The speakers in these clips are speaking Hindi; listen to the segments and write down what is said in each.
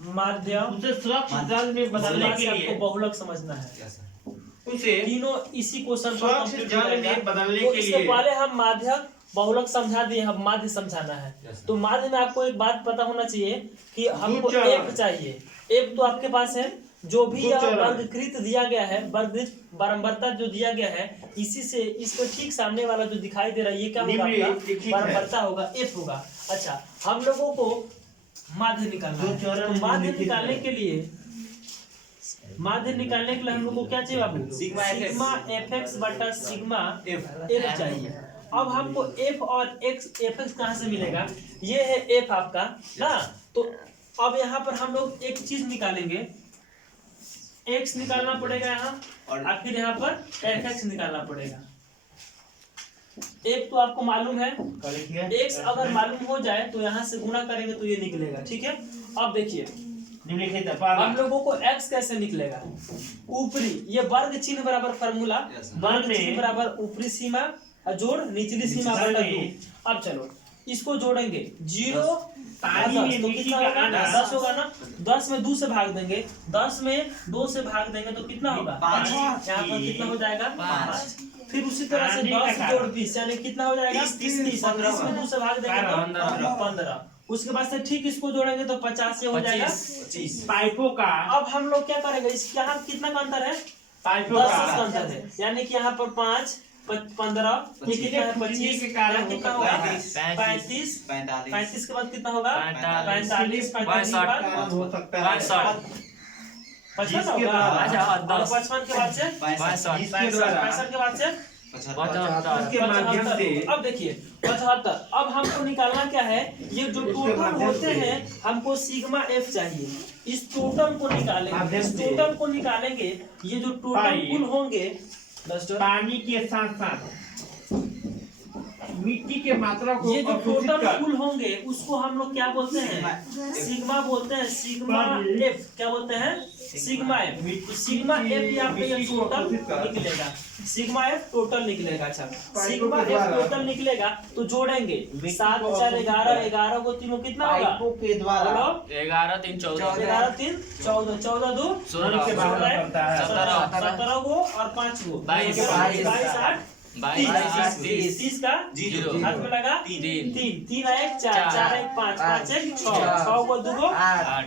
माध्यम उसे सुरक्षित जाल में बदलने के लिए आपको बहुलक समझना है। उसे तीनों इसी क्वेश्चन सुरक्षित जाल में बदलने तो के इससे लिए पहले हम माध्यक बहुलक समझा दिए, हम माध्य समझाना है। तो माध्य में आपको एक बात पता होना चाहिए कि हमको एफ चाहिए। एफ तो आपके पास है, जो भी यह वर्गकृत दिया गया है, वर्गकृत बारंबारता जो दिया गया है, इसी से इसको ठीक सामने वाला जो दिखाई दे रहा है ये क्या होगा, आपका बारंबारता होगा, एफ होगा। अच्छा, हम लोगों को माध्य निकालना है। तो माध्य निकालने के लिए हम लोग को क्या चाहिए बाबू? सिग्मा एफ एक्स बटा सिग्मा एफ चाहिए। अब हमको एफ और एक्स, एफ एक्स कहाँ से मिलेगा? ये है एफ आपका ना। तो अब यहाँ पर हम लोग एक चीज निकालेंगे, एक्स निकालना पड़ेगा यहाँ, और फिर यहाँ पर एफ एक्स निकालना पड़ेगा। एक तो आपको मालूम है, एक्स अगर मालूम हो जाए तो यहाँ से गुणा करेंगे तो ये निकलेगा, ठीक है। अब देखिए हम लोगों को x कैसे निकलेगा? ऊपरी, ये वर्ग चिन्ह बराबर फार्मूला, वर्ग चिन्ह बराबर ऊपरी सीमा जोड़ निचली सीमा बटा 2। अब चलो इसको जोड़ेंगे, 0 10 तो कितना होगा? 10 होगा ना। 10 में 2 से भाग देंगे, 10 में 2 से भाग देंगे तो कितना होगा? 5। यहाँ पर कितना हो जाएगा? 5। फिर उसी तरह से 10 जोड़ 20 यानी कितना हो जाएगा? 30। 30 में 2 से भाग देंगे तो 15। उसके बाद से ठीक इसको जोड़ेंगे तो 50 से हो जाएगा 25 पाइपों का। अब हम लोग क्या करेंगे, इस यहाँ कितना का अंतर है? 10 का अंतर है, यानी कि यहाँ पर 5 15 ये कितना है? 25 यहाँ कितना होगा? 35 35 के बाद कितना होगा? 45 45 हो सकता है 55 होगा। और 55 के बाद से 65 के बाद से 75 के माध्यम से। अब देखिए 75, अब हमको निकालना क्या है? ये जो टोटल होते हैं हमको सिग्मा एफ चाहिए। इस टोटल को निकालेंगे, इस टोटल को निकालेंगे। ये जो टोटल कुल होंगे पानी के साथ साथ मिट्टी के मात्रा को, ये जो टोटल कुल होंगे उसको हम लोग क्या बोलते हैं? सिग्मा बोलते हैं। सिग्मा एफ क्या बोलते हैं? Sigma F. सिग्मा एफ यहाँ पे ये टोटल निकलेगा, सिग्मा एफ टोटल निकलेगा। अच्छा, सिग्मा एफ टोटल निकलेगा तो जोड़ेंगे 7 4 11 11 को तीनों कितना होगा? 11 3 14 11 3 14 14 2 17 को और 5 को 22 8 30 का 0 हाथ में लगा 3 3 1 4 4 1 5 5 1 6 6 को 2 को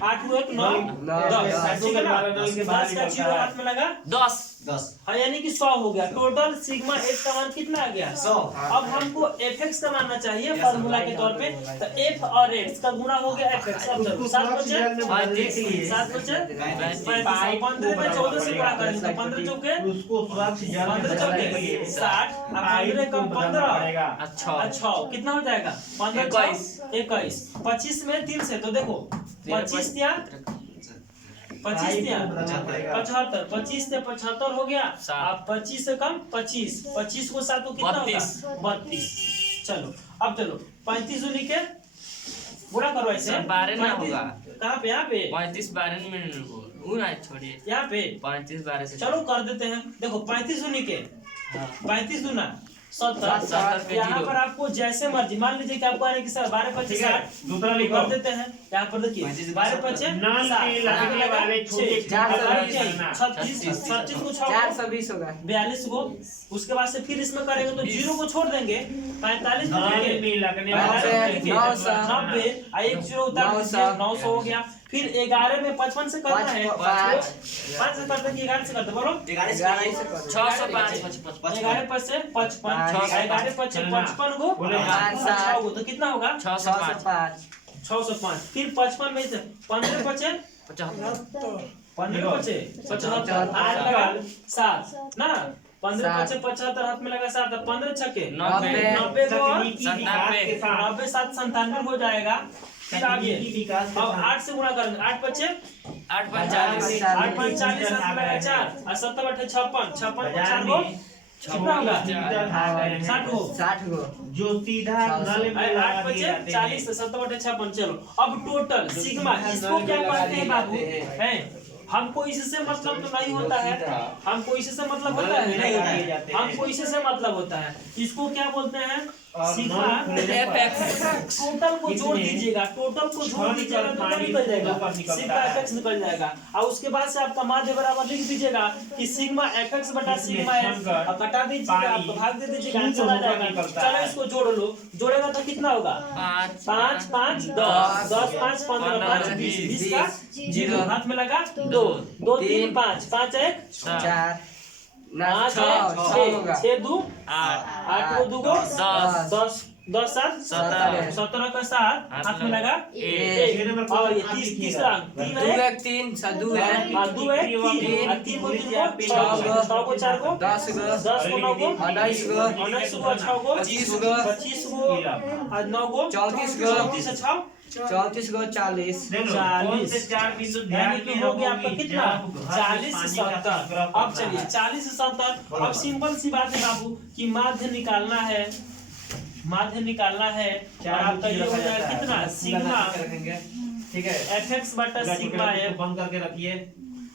8 को 1 9 10 ठीक है ना। 10 का 0 हाथ में लगा 10 हाँ, यानी कि 100 हो गया। टोटल सिग्मा एफ का मान कितना आ गया? 100। अब हमको एफ एक्स का मानना चाहिए फार्मूला के तौर पे, तो एफ और एक्स का गुणा हो गया एफ एक्स। अब 7 बचे 7 बचे 15 में 14 से गुणा करेंगे तो 15 चौके 15 चौके 60 अब 15 कम 15 अच्छा कितना हो जाएगा? 15 21 25 में 3 से तो देखो 25 या 25 या 75 25 से 75 हो गया। अब 25 से कम 25 को 7 को कितना होगा? 32। चलो अब चलो 35 उन्हीं के बुरा करो ऐसे 12 में होगा। कहाँ पे? यहाँ पे 35 12 में छोड़िए, यहाँ पे 35 12 से चलो कर देते हैं। देखो 35 उन्हीं के 35 दूना 70। यहाँ पर आपको जैसे मर्जी, मान लीजिए कि आपको आ रहा है कि सर 12 25 60 दूसरा कर देते हैं। यहाँ पर देखिए 12 25 36 को 420 होगा 42 को। उसके बाद से फिर इसमें करेंगे तो 0 को छोड़ देंगे 45 90 एक 0 उतार दीजिए 900 हो गया। फिर 11 में 55 से करना है 5 से करते हैं कि 11 से करते हैं? बोलो 11 से 605 11 5 से 55 11 5 से 55 को 6 को तो कितना होगा? 605 605। फिर 55 में से 15 बचे 15 बचे 75 हाथ लगा 7 ना 15 बचे 75 हाथ में लगा 7 15 छक्के 90 को 90 7 97 हो जाएगा। फिर आगे अब 8 से गुणा करेंगे 8 बचे 8 45 8 5 40 हाथ में लगा 4 और 7 8 56 56 को 4 को कितना होगा? 60 को जो सीधा नल में 8 बचे 40 से 7 8 56। चलो अब टोटल सिग्मा, इसको क्या कहते हैं बाबू? हैं हमको इससे मतलब तो नहीं होता है, हमको इससे मतलब होता है नहीं होता है, हमको इससे मतलब होता है। इसको क्या बोलते हैं? सिग्मा fx टोटल को जोड़ दीजिएगा, टोटल को जोड़ दीजिएगा तो क्या निकल जाएगा, सिग्मा fx निकल जाएगा। और उसके बाद से आपका माध्य बराबर लिख दीजिएगा कि सिग्मा fx बटा सिग्मा f, और कटा दीजिएगा, आपको भाग दे दीजिएगा, आंसर आ जाएगा। चलो इसको जोड़ लो, जोड़ेगा तो कितना होगा, 5 5 10 10 5 15 5 20 20 का 0 हाथ में लगा 2 2 3 5 5 1 4 5 होगा 6 2 8 8 को 2 को 10 10 7 17 17 का 7 हाथ में लगा 1 और ये तीसरा 3 दो है, एक तीन सदु है 2 है 3 3 को 3 को 6 को 4 को 10 गो 10 को 9 को 19 गो 19 को 6 को 25 गो 25 को और 9 को 34 गो 34 से 6 34 गो 40 देख लो, कौन से 4 बिंदु ध्यान यानी कि में हो गया रखोगे आपका कितना जब घर 40 में से पानी का 70। संग्रह अब करना चलिए है। 40 से 70। अब सिंपल सी बात है बाबू कि माध्य निकालना है, माध्य निकालना है और आपका ये हो जाएगा कितना सिग्मा रखेंगे, ठीक है। fx बटा सिग्मा f। बंद करके रखिए।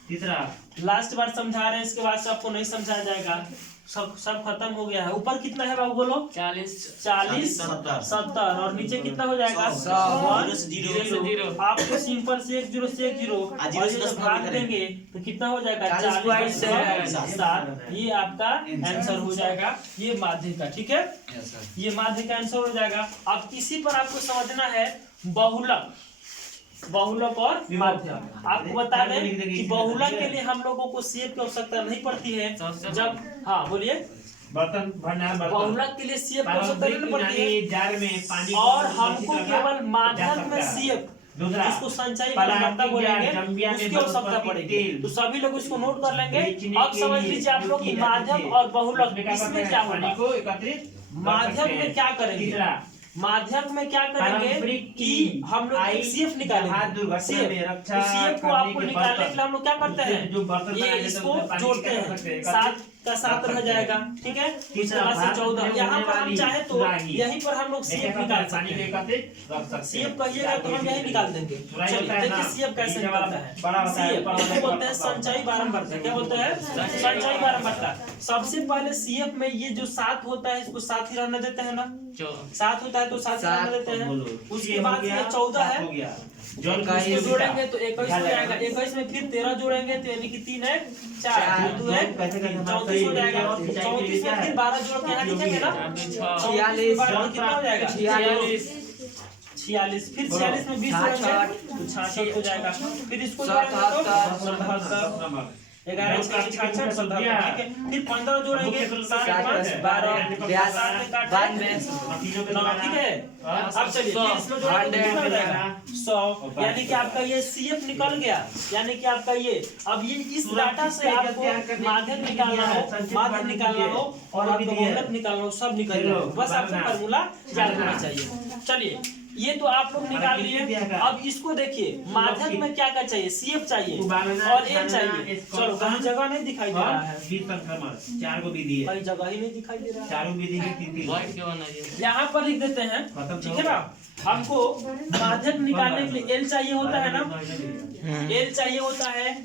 तीसरा लास्ट बार समझा रहे हैं, इसके बाद से आपको नहीं समझाया जाएगा, सब खत्म हो गया है। ऊपर कितना है बाबू बोलो, 40 40 70 और नीचे कितना हो जाएगा 0 आपको सिंपल से 1 0 से 1 0 और ये जब भाग देंगे तो कितना हो जाएगा 40.7। ये आपका आंसर हो जाएगा, ये माध्य का, ठीक है, ये माध्य का आंसर हो जाएगा। अब इसी पर आपको समझना है बहुलक, बहुलक और माध्य। आपको बता दें कि बहुलक के लिए हम लोगों को सीएफ की आवश्यकता नहीं पड़ती है। जब हाँ बोलिए, बर्तन भरना है, बहुलक के लिए सीएफ की आवश्यकता नहीं पड़ती है जार में पानी और हमको केवल माध्यम में सीएफ दूसरा जिसको संचयी बलवत्ता बोलेंगे उसकी आवश्यकता पड़ेगी। तो सभी लोग इसको नोट कर लेंगे। अब समझ लीजिए आप लोग कि माध्यम और बहुलक इसमें क्या होगा, को एकत्रित माध्यम में क्या करेंगे, माध्यम में क्या करेंगे कि हम लोग एक सीएफ निकालेंगे। सीएफ को आपको निकालने के लिए हम लोग क्या करते हैं, ये इसको जोड़ते हैं, 7 का 7 रह जाएगा, ठीक है, उसके बाद से 14। यहाँ पर हम चाहे तो यहीं पर हम लोग सीएफ निकाल सकते हैं। सीएफ कहिएगा तो हम यही निकाल देंगे। चलिए देखिए सीएफ कैसे निकलता है। सीएफ इसको बोलते हैं संचयी बारंबारता। क्या बोलते हैं, संचयी बारंबारता। सबसे पहले सीएफ में ये जो 7 होता है इसको 7 ही रहने देते हैं ना, 7 होता है तो 7 रहने देते हैं। उसके बाद ये 14 है, इसको जोड़ेंगे तो 21 हो जाएगा। 21 में फिर 13 जोड़ेंगे तो यानी कि 3 है 4 2 है 34 हो जाएगा। 34 में फिर 12 जोड़ के यहाँ लिखेंगे ना, 46 कितना हो जाएगा 46। फिर 46 में 20 जोड़ेंगे तो 66 हो जाएगा। फिर इसको जोड़ेंगे तो 77 11 6 66 77, ठीक है। फिर 15 जोड़ेंगे 7 5 12 ठीक है। अब चलिए फिर इसमें जोड़ेंगे तो कितना हो जाएगा 100। यानी कि आपका ये सीएफ निकल गया। यानी कि आपका ये अब ये इस डाटा से आपको माध्यम निकालना हो, माध्यम निकालना हो और आपको बहुलक निकालना हो, सब निकल गया। बस आपको फार्मूला याद होना चाहिए। चलिए ये तो आप लोग निकाल लिए। अब इसको देखिए माध्यम में क्या क्या चाहिए, सीएफ चाहिए और एल चाहिए। चलो कहीं जगह नहीं दिखाई दे रहा है, 20 संक्रमण 4 को विधि है, कहीं जगह ही नहीं दिखाई दे रहा है। चारों विधि की 3 यहाँ पर लिख देते हैं, ठीक है ना। हमको माध्यम निकालने के लिए एल चाहिए होता है ना, एल चाहिए होता है,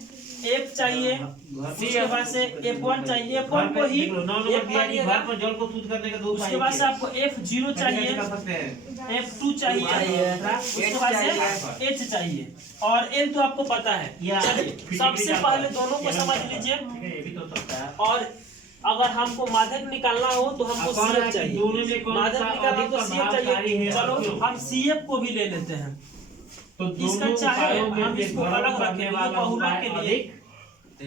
एफ चाहिए, उसके बाद से F1 चाहिए, F1 को ही F मानिएगा। जल को शुद्ध करने का 2 उसके बाद से आपको F0 चाहिए, F2 चाहिए, उसके बाद से H चाहिए और L तो आपको पता है। चलिए सबसे पहले दोनों को समझ लीजिए। और अगर हमको माध्यम निकालना हो तो हमको सीएफ चाहिए, माध्यम निकालना तो सीएफ चाहिए। चलो हम सीएफ को भी ले लेते हैं। तो इसका चाहे हम इसको अलग रखें, ये बहुलक के लिए,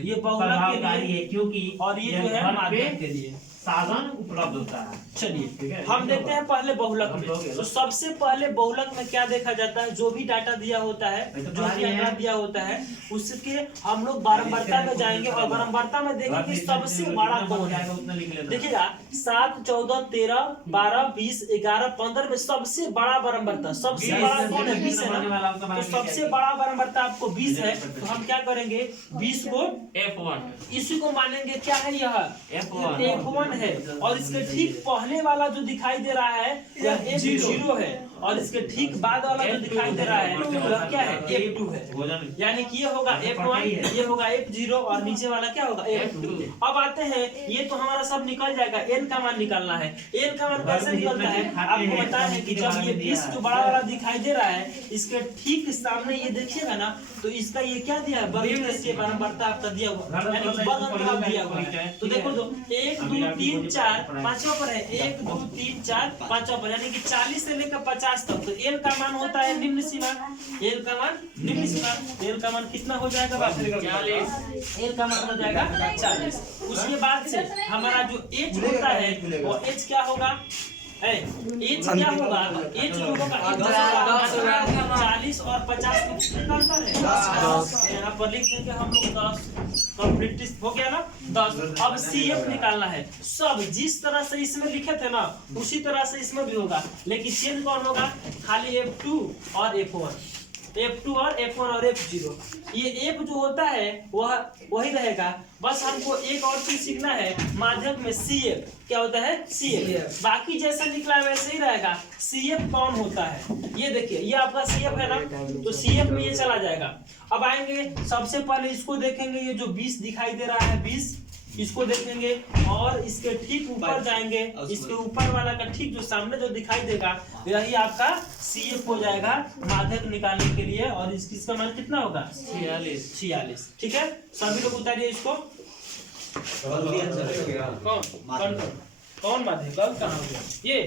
ये बहुलक के लिए क्योंकि और ये जो है माध्यम के लिए साधन उपलब्ध होता है। चलिए हम देखते हैं पहले बहुलक में। तो सबसे पहले बहुलक में क्या देखा जाता है, जो भी डाटा दिया होता है, जो भी आंकड़ा दिया होता है उसके हम लोग बारंबारता में जाएंगे और बारंबारता में देखेंगे सबसे बड़ा कौन है। देखिएगा 7 14 13 12 20 11 15 में सबसे बड़ा बारंबारता सबसे बड़ा कौन है, 20 है ना। तो सबसे बड़ा बारंबारता आपको 20 है तो हम क्या करेंगे 20 को F1 इसी को मानेंगे। क्या है यह F1 F1 है और इसके ठीक पहले वाला जो दिखाई दे रहा है यह F0 है और इसके ठीक बाद वाला जो दिखाई दे रहा है वह क्या है F2 है। यानी कि ये होगा F1, ये होगा F0 और नीचे वाला क्या होगा F2। अब आते हैं, ये तो हमारा सब निकल जाएगा, n का मान निकालना है। n का मान कैसे निकलता है आपको पता है कि जब ये 20 जो बड़ा वाला दिखाई दे रहा है इसके ठीक सामने ये देखिएगा ना, तो इसका ये क्या दिया है, वर्ग के बराबरता आपका दिया हुआ, यानी कि बग अंतराल दिया हुआ है। तो देखो तो 1 2 3 4 पांचवा पर है, 1 2 3 4 पांचवा पर, यानी कि 40 से लेकर 50 तक। तो n का मान होता है निम्न सीमा, n का मान निम्न सीमा, n का मान कितना हो जाएगा बाबू 40, n का मान हो जाएगा 40। उसके बाद से हमारा जो h होता है वो h क्या होगा, एच क्या होगा, एच जो होगा 40 और 50 में कितने का अंतर है 10। यहाँ पर लिख देंगे हम लोग 10, कंप्लीट हो गया ना 10। अब CF निकालना है। सब जिस तरह से इसमें लिखे थे ना उसी तरह से इसमें भी होगा, लेकिन चेंज कौन होगा, खाली F2 और F1, F2 और F1 और F0। ये F जो होता है वह वही रहेगा। बस हमको एक और चीज सीखना है, माध्यक में CF क्या होता है, CF बाकी जैसा निकला वैसे ही रहेगा। CF कौन होता है, ये देखिए, ये आपका CF है ना, तो CF में ये चला जाएगा। अब आएंगे, सबसे पहले इसको देखेंगे, ये जो 20 दिखाई दे रहा है 20, इसको देखेंगे और इसके ठीक ऊपर जाएंगे, इसके ऊपर वाला का ठीक जो सामने जो दिखाई देगा यही आपका CF हो जाएगा माध्यक निकालने के लिए। और इसका मान कितना होगा 46। ठीक है, सभी लोग उतारिए इसको। कौन माध्यक कहाँ हो गया, ये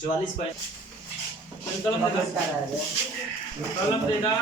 44 कलम देगा